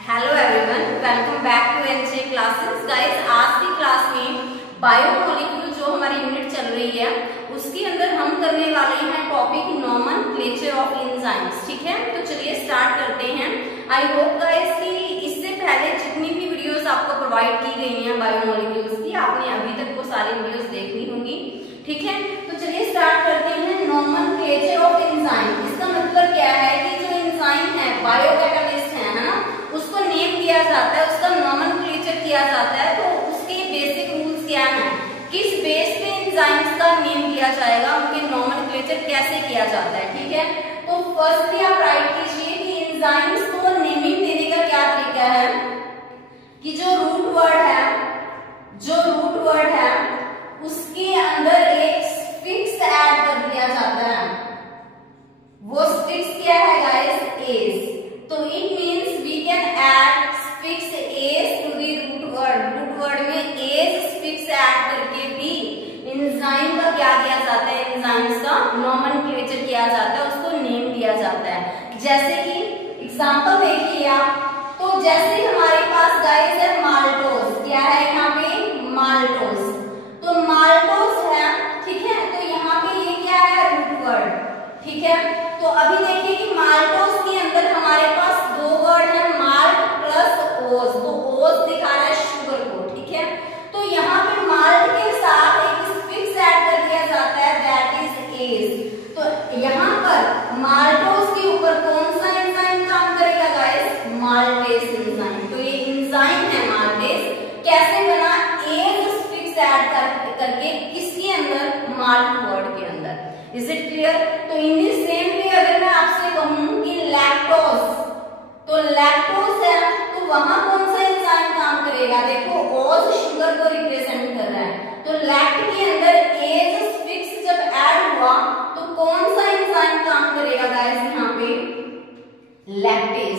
Hello everyone, welcome back to NJ classes. Guys, आज की class में बायोमोलिक्यूल जो हमारी यूनिट चल रही है उसके अंदर हम करने वाले हैं टॉपिक नोमेनक्लेचर ऑफ एंजाइम्स। ठीक है, तो चलिए स्टार्ट करते हैं। आई होप गाइस कि इससे पहले जितनी भी वीडियोस आपको प्रोवाइड की गई हैं बायोमोलिक्यूल्स की, आपने अभी तक वो सारी वीडियोस देखनी होंगी। ठीक है, तो चलिए स्टार्ट करते हैं नोमेनक्लेचर ऑफ एंजाइम। इसका मतलब क्या है कि जो एंजाइम है, बायोकैटालिस्ट है ना, उसको नेम दिया जाता है, उसका नोमेनक्लेचर किया जाता है। तो उसके बेसिक रूल्स क्या हैं, किस बेस पे एंजाइम्स का नेम दिया जाएगा, उनके नोमेनक्लेचर कैसे किया जाता है। ठीक है, तो फर्स्टली आप राइट कीजिए कि एंजाइम्स को नेमिंग देने का क्या तरीका है कि जो रूट वर्ड है उसके अंदर एक स्फिक्स ऐड कर दिया जाता है। वो स्फिक्स क्या है गाइस? एज। तो it means we can add suffix ase to the root word. Root word में एज स्फिक्स ऐड करके भी एंजाइम का क्या किया जाता है, एंजाइम्स का नोमेनक्लेचर किया जाता है, उसको नेम दिया जाता है। जैसे कि एग्जांपल देखिए आप, तो जैसे हमारे पास गाइस है माल्टोज। क्या है यहाँ पे? माल्टोज। तो माल्टोज है, ठीक है, तो यहाँ पे ये क्या है? Root word. ठीक है, तो अभी देखिए कि माल्टोज के अंदर हमारे पास दो वर्ड है, माल्ट प्लस ओज। तो ओज दिखा रहा है शुगर को। ठीक है, तो यहाँ पे माल्ट के साथ एक स्फिक्स ऐड कर दिया जाता है, दैट इज एज। तो यहाँ पर माल्टोज के ऊपर कौन सा एंजाइम काम करेगा गाइस? Maltase enzyme. तो ये एंजाइम है माल्टेज, कैसे बना? एज स्फिक्स ऐड करके किसके अंदर? माल्ट वर्ड के अंदर। Is it clear? तो इन द सेम वे अगर मैं आपसे कहूं कि लैक्टोज, तो लैक्टोज है, तो वहां कौन सा एंजाइम काम करेगा? देखो ओज शुगर को रिप्रेजेंट कर रहा है, तो लैक्ट के अंदर एज स्फिक्स जब ऐड हुआ तो कौन सा एंजाइम काम करेगा गाइस? यहाँ पे लैक्टेज।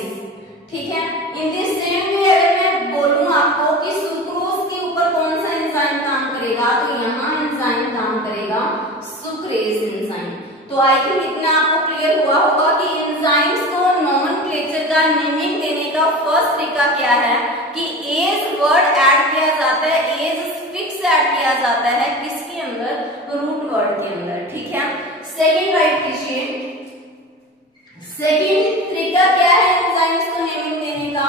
ठीक है, इन द सेम वे अगर मैं बोलूं आपको कि सुक्रोज के ऊपर कौन सा एंजाइम काम करेगा, तो यहाँ एंजाइम काम करेगा सुक्रेज एंजाइम। तो आई थिंक इतना आपको क्लियर हुआ होगा कि एंजाइम्स को नोमेनक्लेचर का नेमिंग देने का फर्स्ट तरीका क्या है कि एज वर्ड ऐड किया जाता है, एज स्फिक्स ऐड किया जाता है किसके अंदर? रूट वर्ड के अंदर। ठीक है, सेकंड राइट कीजिए। सेकंड तरीका क्या है एंजाइम्स को नेमिंग देने का?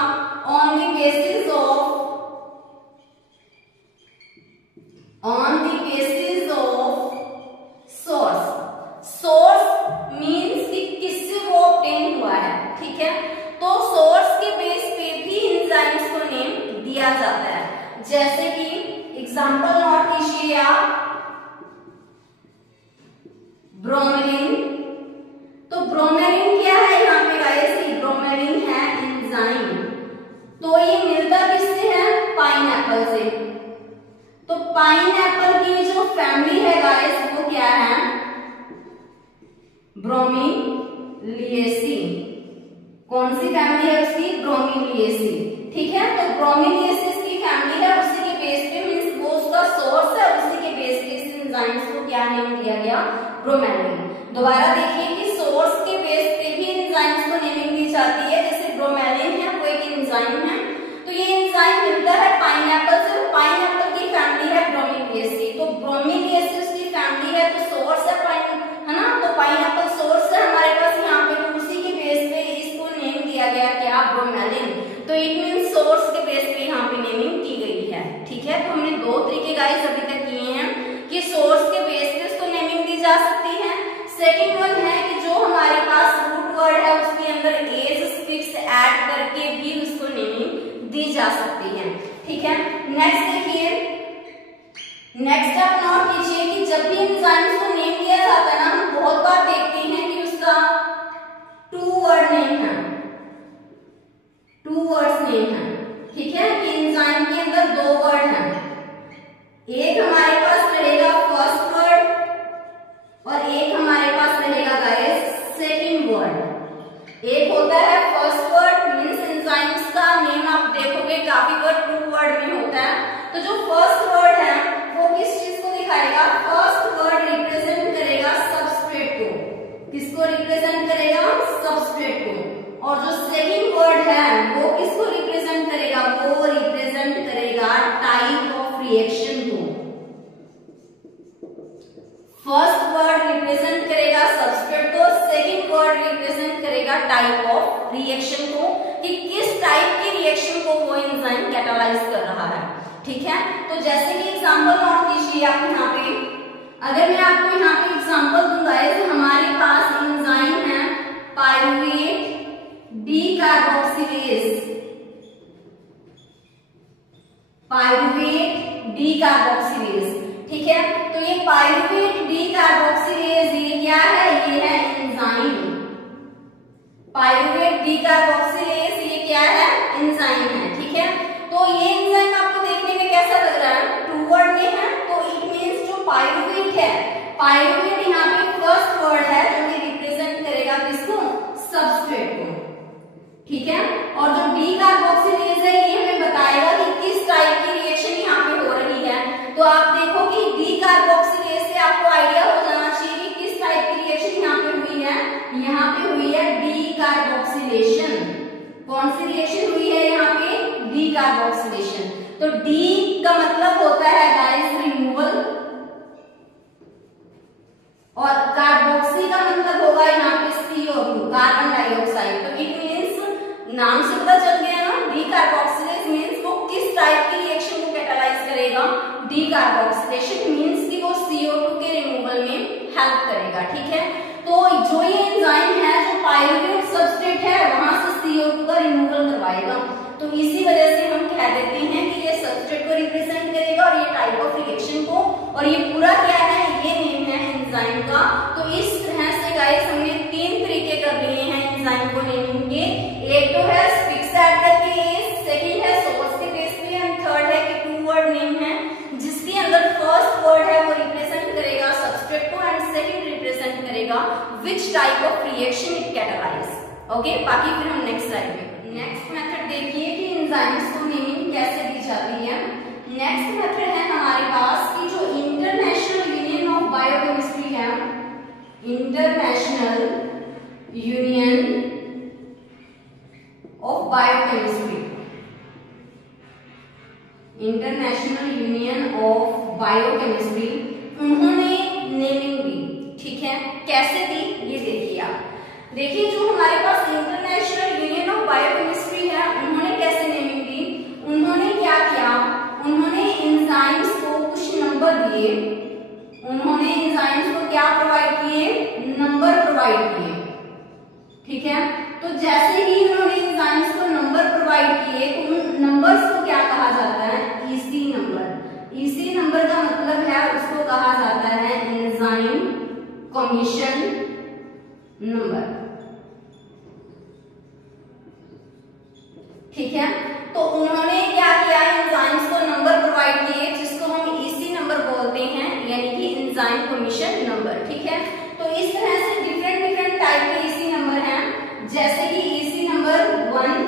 On the basis of source. Source means कि किससे वो ऑब्टेन हुआ है। ठीक है, तो सोर्स के बेस पे भी एंजाइम्स को नेम दिया जाता है। जैसे कि एग्जांपल नोट कीजिए आप, ब्रोमेलिन। तो ब्रोमेलिन क्या है यहाँ पे गाइस? ब्रोमेलिन है एंजाइम। तो ये मिलता किससे है? पाइनएप्पल से। तो पाइनएप्पल की जो फैमिली है गाइस वो क्या है? ब्रोमीलिएसी। कौन सी फैमिली है उसकी? ब्रोमीलिएसी। ठीक है, तो ब्रोमीलिएसी की फैमिली है, उसी के बेस पे मींस वो उसका सोर्स है, उसी के बेस पे इस एंजाइम्स को क्या नेम दिया गया? ब्रोमेलिन। दोबारा देखिए कि सोर्स के बेस पे भी एंजाइम्स को नेमिंग दी जाती है। जैसे ब्रोमेलिन है, वो एक एंजाइम है, तो ये एंजाइम मिलता है पाइनएप्पल से, पाइनएप्पल की फैमिली है ब्रोमीलिएसी। तो ब्रोमीलिएसी उसकी फैमिली है, तो सोर्स है ना, तो पाइनएप्पल सोर्स है हमारे पास यहाँ पे, तो उसी के बेस पे इसको नेम दिया गया क्या? ब्रोमेलिन। तो इट मींस सोर्स के बेस पे यहाँ पे नेमिंग की गई है। ठीक है, तो हमने दो तरीके गाइस अभी तक किए हैं कि सोर्स के बेस पे उसको नेमिंग दी जा सकती है। सेकेंड वन है कि जो हमारे पास रूट वर्ड है उसके अंदर एज स्फिक्स ऐड करके भी उसको नेमिंग दी जा सकती है। ठीक है, नेक्स्ट देखिए फर्स्ट वर्ड रिप्रेजेंट करेगा सबस्ट्रेट को, सेकंड वर्ड रिप्रेजेंट करेगा टाइप ऑफ रिएक्शन को, कि किस टाइप के रिएक्शन को वो एंजाइम कैटालाइज कर रहा है। ठीक है, तो जैसे कि एग्जांपल नोट कीजिए आप यहाँ पे, अगर मैं आपको यहाँ पे एग्जांपल दूंगा, हमारे पास एंजाइम है pyruvate D carboxylase, pyruvate D carboxylase. ठीक है, तो ये पायरुवेट डी कार्बोक्सिलेज ये क्या है, ये है एंजाइम। पायरुवेट डी कार्बोक्सिलेज ये क्या है, एंजाइम है। ठीक है, तो ये एंजाइम आपको देखने में कैसा लग रहा है, टू वर्ड में है, तो इट मींस जो पायरुवेट है, पायरुवेट यहाँ पे फर्स्ट वर्ड है जो ये रिप्रेजेंट करेगा किसको, सबस्ट्रेट को। ठीक है, और जो डी कार्बोक्सिलेज है ये हमें बताएगा कि किस टाइप की रिएक्शन यहाँ पे हो रही है। तो आप देखो कि डी कार्बोक्सिलेज से आपको आइडिया हो जाना चाहिए कि किस टाइप की रिएक्शन यहाँ पे हुई है, यहाँ पे हुई है डी कार्बोक्सिलेशन। कौन सी रिएक्शन हुई है यहाँ पे, डी कार्बोक्सिलेशन। तो डी का मतलब होता है गाइस रिमूवल, और कार्बोक्सी का मतलब होगा यहाँ पे CO2 कार्बन डाइऑक्साइड। तो इट मींस नाम से पता चल गया ना, डी कार्बोक्सिलेज मींस वो किस टाइप की रिएक्शन को कैटालाइज करेगा, डी कार्बोक्सिलेशन मींस कि वो CO2 के रिमूवल में हेल्प करेगा। ठीक है, तो जो ये एंजाइम है जो पायरुवेट सबस्ट्रेट है वहां से CO2 का रिमूवल करवाएगा, तो इसी वजह से हम कह देते हैं कि ये सबस्ट्रेट को रिप्रेजेंट करेगा और ये टाइप ऑफ रिएक्शन को, और ये पूरा क्या है, ये नेम है एंजाइम का। तो इस तरह से गाइस हमने 3 तरीके कर लिए हैं एंजाइम को नेमिंग के। एक तो है फिक्स ऐड करके, सेकंड है सोर्स के बेस पे, एंड थर्ड है कि टू वर्ड नेम है जिसके अंदर फर्स्ट वर्ड है वो रिप्रेजेंट करेगा सबस्ट्रेट को एंड सेकंड रिप्रेजेंट करेगा which type of reaction it catalyse. Okay, बाकी फिर हम नेक्स्ट स्लाइड में। नेक्स्ट मेथड देखिए कि एंजाइम्स को नेमिंग कैसे दी जाती है। नेक्स्ट मेथड है हमारे पास कि जो इंटरनेशनल यूनियन ऑफ बायोकेमिस्ट्री है, international union of biochemistry, international union of biochemistry, उन्होंने नेमिंग दी। ठीक है, कैसे दी ये देखिए आप। देखिए जो हमारे पास इंटरनेशनल यूनियन ऑफ बायोकेमिस्ट्री है उन्होंने कैसे नेमिंग दी, उन्होंने क्या किया, उन्होंने एंजाइम्स को कुछ नंबर दिए, उन्होंने एंजाइम्स को क्या प्रोवाइड किए, नंबर प्रोवाइड किए। ठीक है, तो जैसे ही उन्होंने एंजाइम्स को नंबर प्रोवाइड किए तो उन नंबर्स को क्या कहा जाता है, ईसी नंबर। ईसी नंबर का मतलब है उसको कहा जाता है एंजाइम कमीशन नंबर। ठीक है, तो उन्होंने क्या किया, एंजाइम्स को नंबर प्रोवाइड किए जिसको हम ईसी नंबर बोलते हैं, यानी कि एंजाइम कमीशन नंबर। ठीक है, तो इस तरह से डिफरेंट टाइप के ईसी नंबर हैं, जैसे कि EC number 1,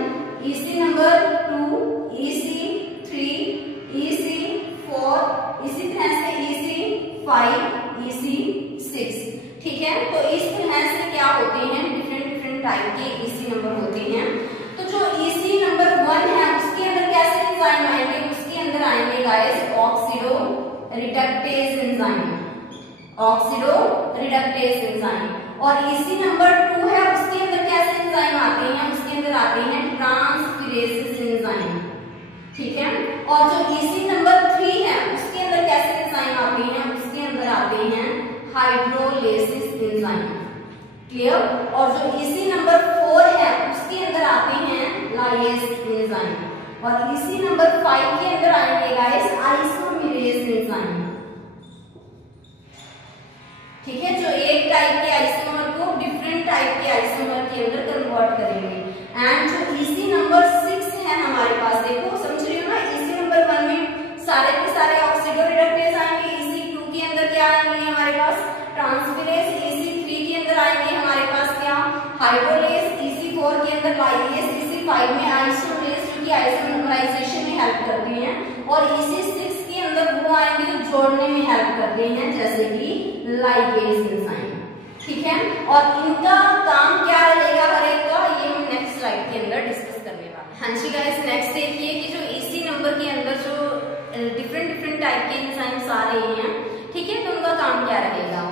EC number 2, EC 3, EC 4, इसी तरह से ईसी 5, ईसी 6। ठीक है, तो इस तरह से क्या होते हैं, डिफरेंट टाइप के ईसी नंबर होते हैं। तो जो ईसी नंबर 1 है उसके अंदर कैसे एंजाइम आएंगे, उसके अंदर आएंगे guys oxido reductase enzyme, oxido reductase enzyme. और ईसी नंबर 2 है उसके अंदर कैसे एंजाइम आते हैं, उसके अंदर आते हैं ट्रांसफिरेसिस एंजाइम। ठीक है, और जो ईसी नंबर 3 है उसके अंदर कैसे एंजाइम आते हैं, उसके अंदर आते हैं हाइड्रोलाइसिस एंजाइम। क्लियर, और जो ईसी नंबर 4 है उसके अंदर आते हैं लाइएज एंजाइम, और ईसी नंबर 5 के अंदर आएंगे गाइस आइसोमेरेज एंजाइम। ठीक है, जो एक टाइप के आइसोमर को डिफरेंट टाइप के आइसोमर के अंदर कन्वर्ट करेंगे। एंड जो ईसी नंबर 6 है हमारे पास, देखो समझ रही हो ना, ईसी नंबर 1 में सारे के सारे ऑक्सीडो रिडक्टेज आएंगे, ईसी 2 के अंदर क्या आएंगे हमारे पास ट्रांसफिरेज, ईसी 3 के अंदर आएंगे हमारे पास क्या हाइड्रोलेज, ईसी 4 के अंदर लाइएज, ईसी 5 में आइसोमेरेज जो कि आइसोमराइजेशन में हेल्प करते हैं, और ईसी 6 के अंदर वो आएंगे जो जोड़ने में हेल्प करते हैं जैसे कि लाइगेज एंजाइम। ठीक है, और इनका काम क्या रहेगा हर एक का, ये हम नेक्स्ट स्लाइड के अंदर डिस्कस करने वाले हैं। हाँ जी गाइस, नेक्स्ट देखिए कि जो ईसी नंबर के अंदर जो डिफरेंट टाइप के एंजाइम्स आ रहे हैं, ठीक है, तो उनका काम क्या रहेगा।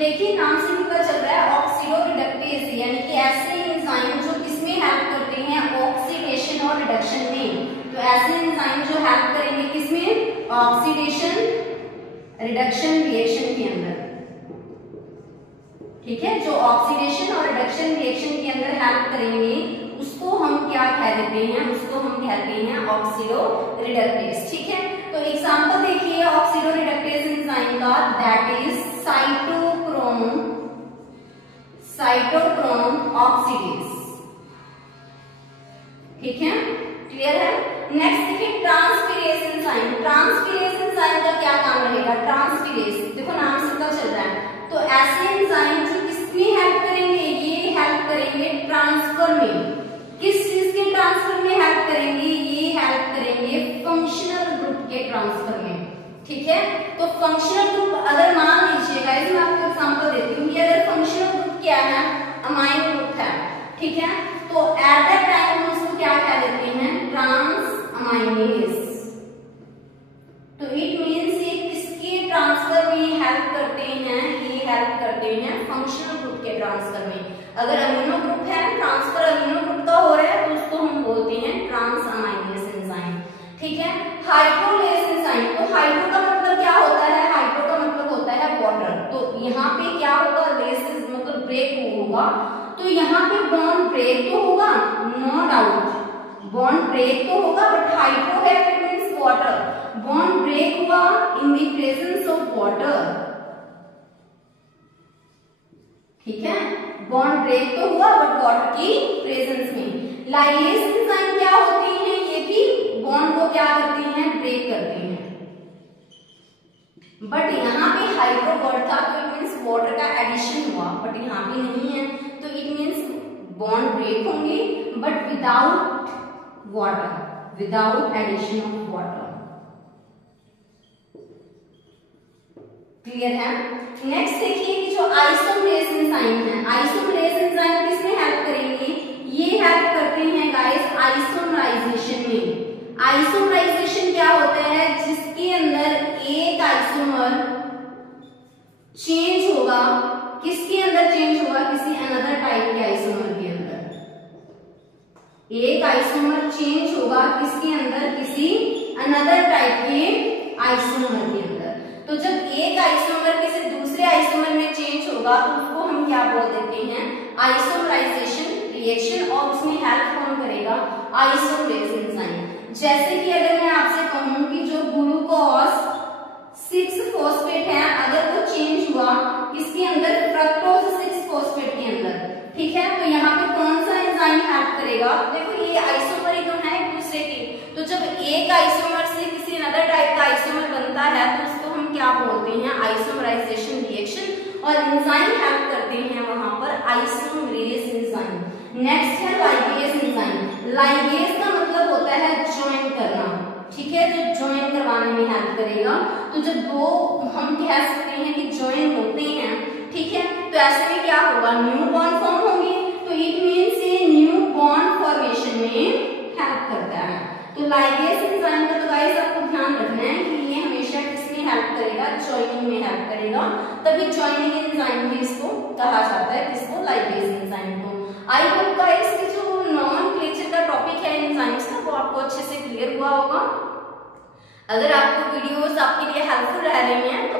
देखिए नाम से भी पता चल रहा है ऑक्सीडोरिडक्टेज, यानी कि ऐसे एंजाइम जो किसमें हेल्प करते हैं, ऑक्सीडेशन और रिडक्शन में। तो ऐसे एंजाइम जो हेल्प करेंगे किसमें, ऑक्सीडेशन रिडक्शन रिएक्शन के अंदर। ठीक है, जो ऑक्सीडेशन और रिडक्शन रिएक्शन के अंदर हेल्प करेंगे उसको हम क्या कह देते हैं, उसको हम कहते हैं ऑक्सीडोरिडक्टेज। ठीक है, तो एग्जांपल देखिए ऑक्सीडोरिडक्टेज एंजाइम का, दैट इज साइटोक्रोम ऑक्सीडेज। ठीक है, क्लियर है। नेक्स्ट देखिए ट्रांसफेरेज एंजाइम। ट्रांसफेरेज एंजाइम का क्या काम रहेगा, ट्रांसफेरेज, देखो नाम से पता चल रहा है। तो ऐसे एंजाइम जो किसमें हेल्प करेंगे, ये हेल्प करेंगे ट्रांसफर में। किस चीज के ट्रांसफर में हेल्प करेंगे, ये हेल्प करेंगे फंक्शनल ग्रुप के ट्रांसफर में। ठीक है, तो फंक्शनल ग्रुप अगर मान लीजिएगा, इसमें आपको एग्जांपल देती हूँ कि अगर फंक्शनल ग्रुप क्या है, अमाइन ग्रुप है। ठीक है, तो एट दैट टाइम हम उसको क्या कह देते हैं, ट्रांस अमाइनेज। तो इट मींस ये किसके ट्रांसफर में हेल्प करते हैं, ये हेल्प करते हैं फंक्शनल ग्रुप के ट्रांसफर में। अगर अमीनो ग्रुप है, ट्रांसफर अमीनो ग्रुप का हो रहा है, तो उसको हम बोलते हैं ट्रांस अमाइनेज एंजाइम। ठीक है, हाइड्रोलेज एंजाइम। तो हाइड्रो का मतलब क्या होता है, हाइड्रो का मतलब होता है वाटर। तो यहाँ पे क्या होगा, लेसेस मतलब ब्रेक होगा। तो यहाँ पे बॉन्ड ब्रेक तो होगा, नो डाउट बॉन्ड ब्रेक तो होगा, बट हाइड्रो है it means water. Bond break हुआ in the presence of water. ठीक है, बॉन्ड ब्रेक तो हुआ बट वाटर की प्रेजेंस में। लाइगेज एंजाइम क्या होती हैं, ये भी बॉन्ड को क्या करती हैं, ब्रेक करती हैं। बट यहाँ पे हाइड्रो वर्ड था तो इट मींस वाटर का एडिशन हुआ, बट यहाँ पे नहीं है, तो इट मींस बॉन्ड ब्रेक होंगे but without water, without addition of water. Clear है। नेक्स्ट देखिए कि जो आइसोमरेज एंजाइम है, आइसोमरेज एंजाइम किसमें हेल्प करेंगे, ये हेल्प करते हैं गाइस आइसोमराइजेशन में। आइसोमराइजेशन क्या होता है, जिसके अंदर एक आइसोमर चेंज होगा, किसके अंदर चेंज होगा, किसी अनदर टाइप के आइसोमर के अंदर। एक आइसोमर चेंज होगा किसके अंदर, किसी अनदर टाइप के आइसोमर के अंदर। तो जब एक आइसोमर किसी दूसरे आइसोमर में चेंज होगा तो उसको हम क्या बोल देते हैं, आइसोमराइजेशन रिएक्शन, और उसमें हेल्प कौन करेगा, आइसोमरेज एंजाइम। जैसे कि अगर मैं आपसे कहूं कि जो ग्लूकोज 6-फॉस्फेट है, अगर वो चेंज हुआ किसके अंदर, फ्रक्टोज 6-फॉस्फेट के अंदर। ठीक है, तो यहाँ पे कौन सा एंजाइम हेल्प करेगा, देखो ये आइसोमर ही तो है एक दूसरे के। तो जब एक आइसोमर से किसी अनदर टाइप का आइसोमर बनता है तो उसको हम क्या बोलते हैं, आइसोमराइजेशन रिएक्शन, और एंजाइम हेल्प करते हैं वहां पर आइसोमरेज एंजाइम। नेक्स्ट है लाइगेज एंजाइम। लाइगेज का मतलब होता है ज्वाइन करना। ठीक है, जो ज्वाइन करवाने में हेल्प करेगा। तो जब दो हम कह सकते हैं कि ज्वाइन होते हैं, ठीक है, तो ऐसे में क्या होगा, न्यू बॉन्ड फॉर्म होंगे। तो इट मींस ये न्यू बॉन्ड फॉर्मेशन में हेल्प करता है। तो लाइगेज एंजाइम का तो गाइस आपको ध्यान रखना है कि ये हमेशा किसमें हेल्प करेगा, ज्वाइनिंग में हेल्प करेगा। तभी ज्वाइनिंग एंजाइम भी इसको कहा जाता है, किसको, लाइगेज एंजाइम को। आई होप गाइस कि जो नॉमेनक्लेचर का टॉपिक है एंजाइम्स का वो आपको अच्छे से क्लियर हुआ होगा। अगर आपको वीडियोस आपके लिए हेल्पफुल रह रही हैं तो